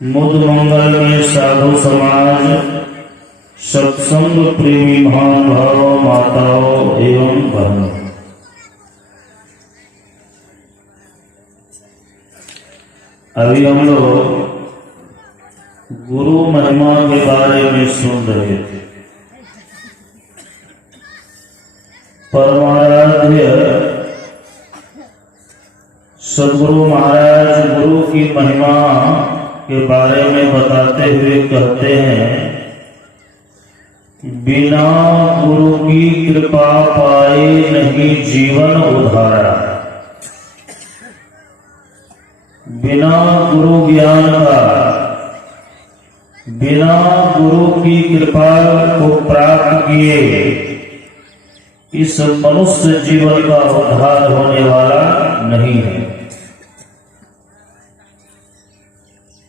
मुद मंगल में साधु समाज, सत्संग प्रेमी महानुभाव, माताओं एवं बहनों, अभी हम लोग गुरु महिमा के बारे में सुन रहे थे। परमाराध्य सद्गुरु महाराज गुरु की महिमा के बारे में बताते हुए कहते हैं, बिना गुरु की कृपा पाए नहीं जीवन उधारा। बिना गुरु ज्ञान का, बिना गुरु की कृपा को प्राप्त किए इस मनुष्य जीवन का उद्धार होने वाला नहीं है।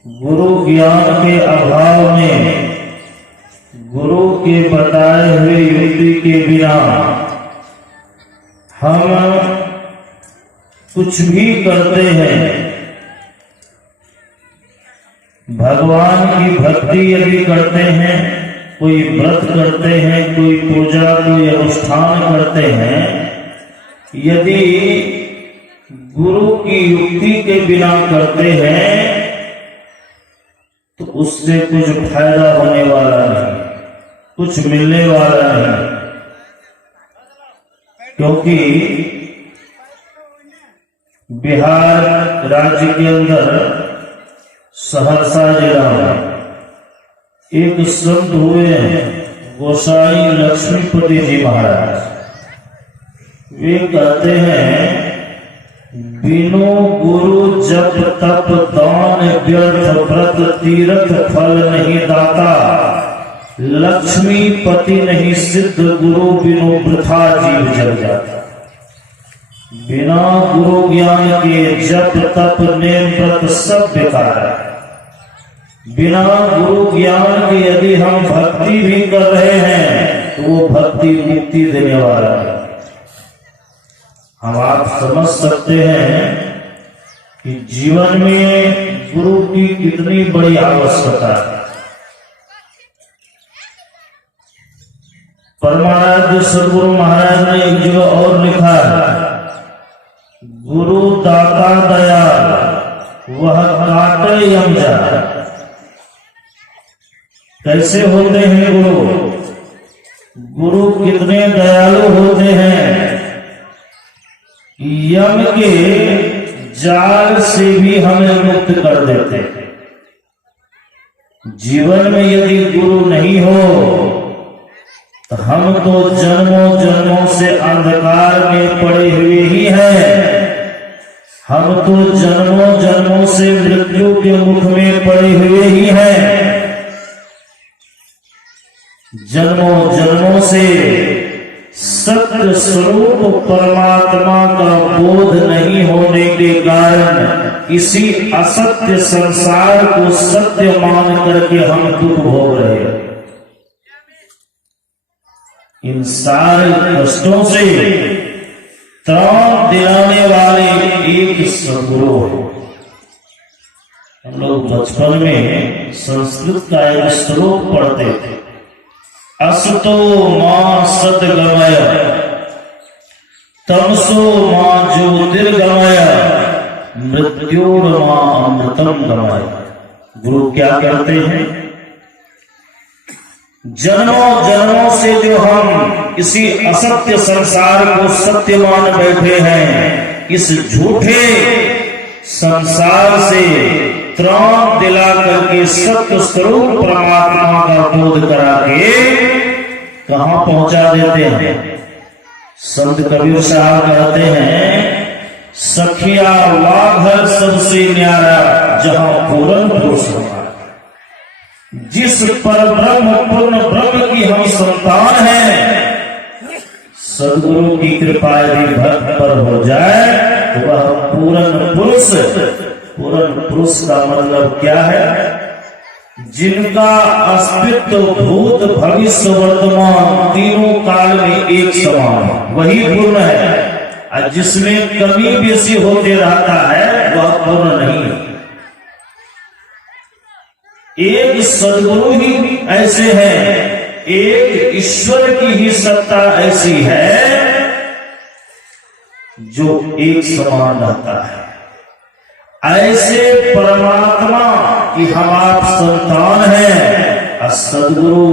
गुरु ज्ञान के अभाव में, गुरु के बताए हुए युक्ति के बिना हम कुछ भी करते हैं। भगवान की भक्ति यदि करते हैं, कोई व्रत करते हैं, कोई पूजा, कोई अनुष्ठान करते हैं, यदि गुरु की युक्ति के बिना करते हैं तो उससे कुछ फायदा होने वाला नहीं, कुछ मिलने वाला नहीं। क्योंकि बिहार राज्य के अंदर सहरसा जिला में एक संत हुए हैं, गोसाई लक्ष्मीपति जी महाराज। वे कहते हैं, बिनु गुरु जप तप दान व्यर्थ व्रत तीर्थ फल नहीं दाता। लक्ष्मीपति नहीं सिद्ध गुरु बिनु वृथा जीव जल जाता। बिना गुरु ज्ञान के जप तप नेम व्रत सब बेकार है। बिना गुरु ज्ञान के यदि हम भक्ति भी कर रहे हैं तो वो भक्ति मुक्ति देने वाला है। हम आप समझ सकते हैं कि जीवन में गुरु की कितनी बड़ी आवश्यकता है। परमाराध्य सद्गुरु महाराज ने एक जगह और लिखा है, गुरु दाता दयाल वह काटे यम जाए। कैसे होते हैं गुरु? गुरु कितने दयालु होते हैं, यम के जाल से भी हमें मुक्त कर देते हैं। जीवन में यदि गुरु नहीं हो तो हम तो जन्मों जन्मों से अंधकार में पड़े हुए ही हैं। हम तो जन्मों जन्मों से मृत्यु के मुख में पड़े हुए ही हैं। जन्मों जन्मों से सत्य स्वरूप परमात्मा का बोध नहीं होने के कारण इसी असत्य संसार को सत्य मान करके हम दुख भोग रहे हैं। इन सारे कष्टों से त्राण दिलाने वाले एक सद्गुरु। हम लोग बचपन में संस्कृत का एक श्लोक पढ़ते थे, असतो मां सद्गमय तमसो मां ज्योतिर्गमय मृत्योर मां अमृतम गमय। गुरु क्या कहते हैं? जन्मों जन्मों से जो हम इसी असत्य संसार को सत्य मान बैठे हैं, इस झूठे संसार से त्राण दिला करके सत्य स्वरूप परमात्मा का बोध करा के कहां पहुंचा देते हैं। संत कबीर साहब कहते हैं, सखिया वाघर सबसे न्यारा जहां पूर्ण पुरुष हमारा। जिस पर ब्रह्म पूर्ण ब्रह्म की हम संतान हैं, सद्गुरु की कृपा यदि भक्त पर हो जाए तो वह पूर्ण पुरुष। पूर्ण पुरुष का मतलब क्या है? जिनका अस्तित्व भूत भविष्य वर्तमान तीनों काल में एक समान, वही पूर्ण है। और जिसमें कमी बेसी होते रहता है वह पूर्ण नहीं है। एक सद्गुरु ही ऐसे हैं, एक ईश्वर की ही सत्ता ऐसी है जो एक समान रहता है। ऐसे परमात्मा की हम आप संतान हैं और सद्गुरु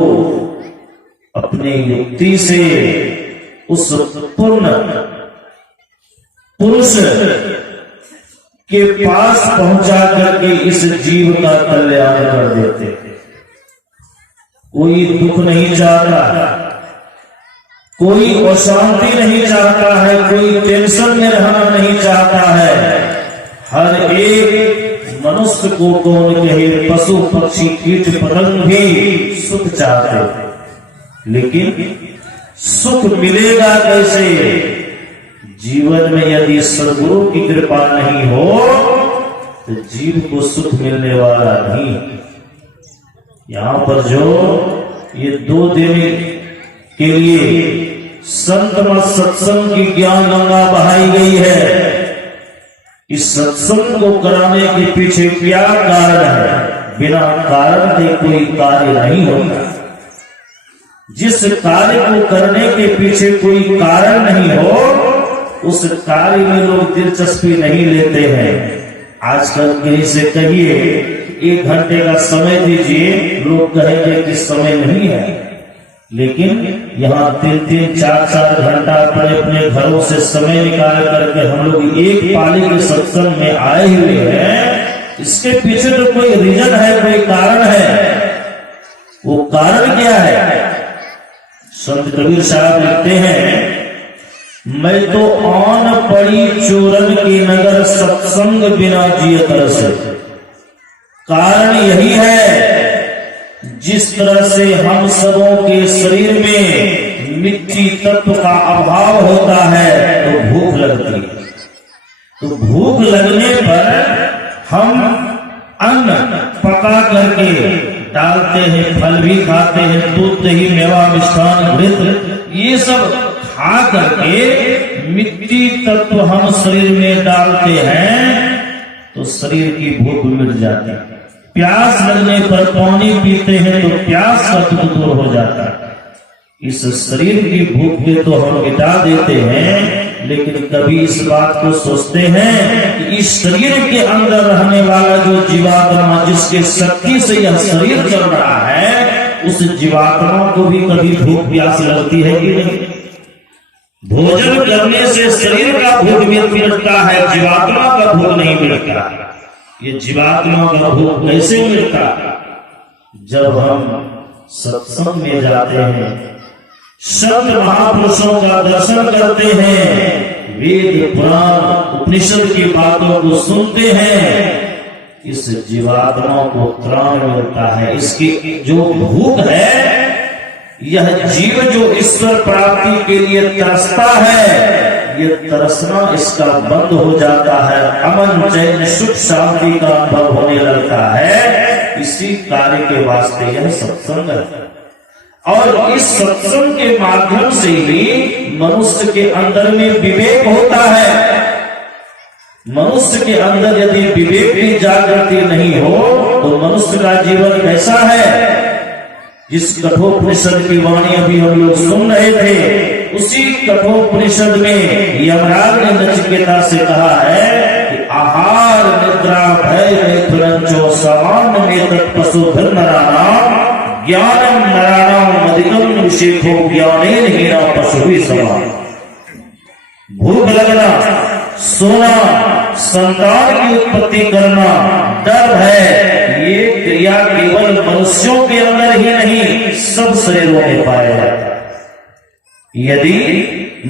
अपनी युक्ति से उस पूर्ण पुरुष के पास पहुंचा करके इस जीव का कल्याण कर देते। कोई दुख नहीं चाहता, कोई अशांति नहीं चाहता है, कोई टेंशन में रहना नहीं चाहता है। हर एक मनुष्य को कौन कहे, पशु पक्षी कीट पतंग भी सुख चाहते, लेकिन सुख मिलेगा कैसे? जीवन में यदि सद्गुरु की कृपा नहीं हो तो जीव को सुख मिलने वाला नहीं। यहाँ पर जो ये 2 दिन के लिए संत मत सत्संग की ज्ञान गंगा बहाई गई है, इस सत्संग को कराने के पीछे क्या कारण है? बिना कारण के कोई कार्य नहीं होता। जिस कार्य को करने के पीछे कोई कारण नहीं हो, उस कार्य में लोग दिलचस्पी नहीं लेते हैं। आजकल किसी से कहिए 1 घंटे का समय दीजिए, लोग कहेंगे कि समय नहीं है। लेकिन यहाँ 3-3, 4-4 घंटा अपने अपने घरों से समय निकाल करके हम लोग एक पाली के सत्संग में आए हुए हैं। इसके पीछे तो कोई रीजन है, कोई कारण है। वो कारण क्या है? संत कबीर साहब लिखते हैं, मैं तो आन पड़ी चोरन की नगर, सत्संग बिना जिए तरस। कारण यही है, जिस तरह से हम सबों के शरीर में मिट्टी तत्व का अभाव होता है तो भूख लगती है। तो भूख लगने पर हम अन्न पका करके डालते हैं, फल भी खाते हैं, दूध दही मेवा मिष्ठान घृत ये सब खा करके मिट्टी तत्व हम शरीर में डालते हैं तो शरीर की भूख मिट जाती है। प्यास लगने पर पानी पीते हैं तो प्यास का दुख दूर हो जाता है। इस शरीर की भूख के तो हम मिटा देते हैं, लेकिन कभी इस बात को सोचते हैं कि इस शरीर के अंदर रहने वाला जो जीवात्मा, जिसके शक्ति से यह शरीर चल रहा है, उस जीवात्मा को भी कभी भूख प्यास लगती है कि नहीं? भोजन करने से शरीर का भूख मिटता है, जीवात्मा का भूख नहीं मिटता। ये जीवात्मा का भूख कैसे मिलता? जब हम सत्संग में जाते हैं, संत महापुरुषों का दर्शन करते हैं, वेद पुराण उपनिषद की बातों को सुनते हैं, इस जीवात्मा को त्राण मिलता है। इसकी जो भूख है, यह जीव जो ईश्वर प्राप्ति के लिए तरसता है, ये तरसना इसका बंद हो जाता है, अमन चैन सुख शांति का अनुभव होने लगता है। इसी कार्य के वास्ते यह सत्संग है। और इस सत्संग के माध्यम से ही मनुष्य के अंदर में विवेक होता है। मनुष्य के अंदर यदि विवेक की जागृति नहीं हो तो मनुष्य का जीवन कैसा है? जिस कठोपनिषद की वाणी अभी हम लोग सुन रहे थे, उसी कठोपनिषद में यमराज ने नचिकेता से कहा है कि आहार निद्रा भय मैथुनंचो सामान्य में तत्पशु नराणाम ज्ञानम नराणाम अधिकम विशेषो ज्ञानेन हीना पशु भी समान। भूख लगना, सोना, संतान की उत्पत्ति करना, डर है, ये क्रिया केवल मनुष्यों के अंदर ही नहीं, सब शरीरों में पाया जाता है। यदि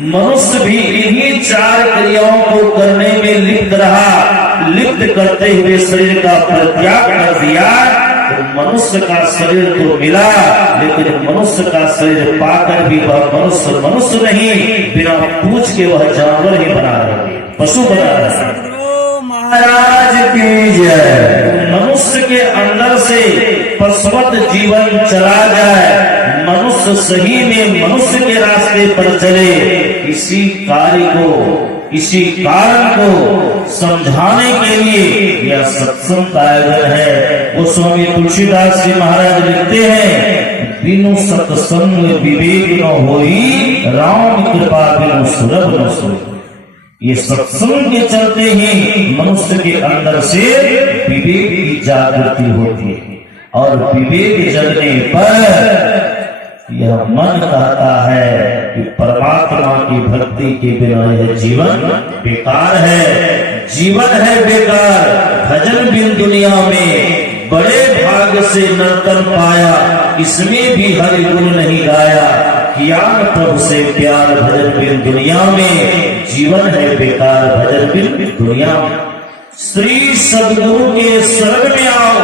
मनुष्य भी इन्हीं 4 क्रियाओं को करने में लिप्त रहा, लिप्त करते हुए शरीर का परित्याग कर दिया, तो मनुष्य का शरीर तो मिला, लेकिन मनुष्य का शरीर पाकर भी वह मनुष्य मनुष्य नहीं, बिना पूछ के वह जानवर ही बना रहे, पशु बना रहे। महाराज की जय। मनुष्य के अंदर से पशुवत जीवन चला जाए, मनुष्य सही में मनुष्य के रास्ते पर चले, इसी कार्य को इसी कारण को समझाने के लिए यह सत्संग का आयोजन है। वो स्वामी तुलसीदास जी महाराज लिखते हैं, बिनु सत्संग विवेक न होई, राम कृपा बिनु सुलभ न सोई। ये सत्संग के चलते ही मनुष्य के अंदर से विवेक की जागृति होती है, और विवेक जगने पर यह मन कहता है कि परमात्मा की भक्ति के बिना यह जीवन बेकार है, जीवन है बेकार। भजन बिन दुनिया में बड़े भाग से नर्तन पाया, इसमें भी हरि गुण नहीं गाया। किया प्रभु से प्यार भजन बिन दुनिया में, जीवन है बेकार भजन बिन दुनिया में। श्री सद्गुरु के शरण में आओ,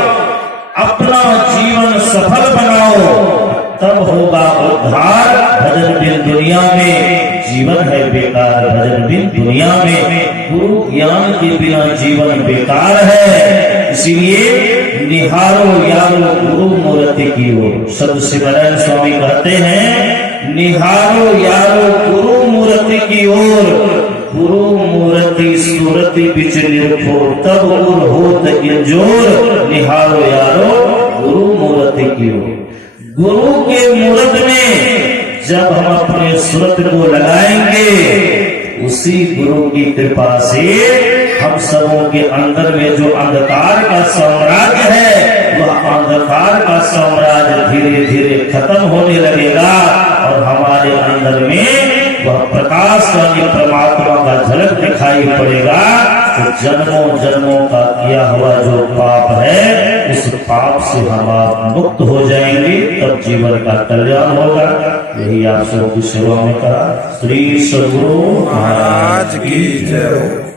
अपना जीवन सफल बनाओ, तब होगा उद्धार। भजन बिन दुनिया में, जीवन है बेकार भजन बिन दुनिया में। गुरु ज्ञान के बिना जीवन बेकार है, इसीलिए निहारो यारो गुरु मूर्ति की ओर। सद सिमरन स्वामी कहते हैं, निहारो यारो गुरु मूर्ति की ओर। गुरु मूर्ति सूरति बिच निरखो, तब उर होत इंजोर। निहारो यारो गुरु मूर्ति की ओर। गुरु के मूर्त में जब हम अपने सूरत को लगाएंगे, उसी गुरु की कृपा से हम सबों के अंदर में जो अंधकार का साम्राज्य है, वह अंधकार का साम्राज्य धीरे धीरे खत्म होने लगेगा, और हमारे अंदर में वह प्रकाश वाली परमात्मा का झलक दिखाई पड़ेगा। तो जन्मों जन्मों का किया हुआ जो पाप है, उस पाप से हम आप मुक्त हो जाएंगे, तब जीवन का कल्याण होगा। यही आप सबकी सेवा में कहा। श्री सद्गुरु महाराज की जय।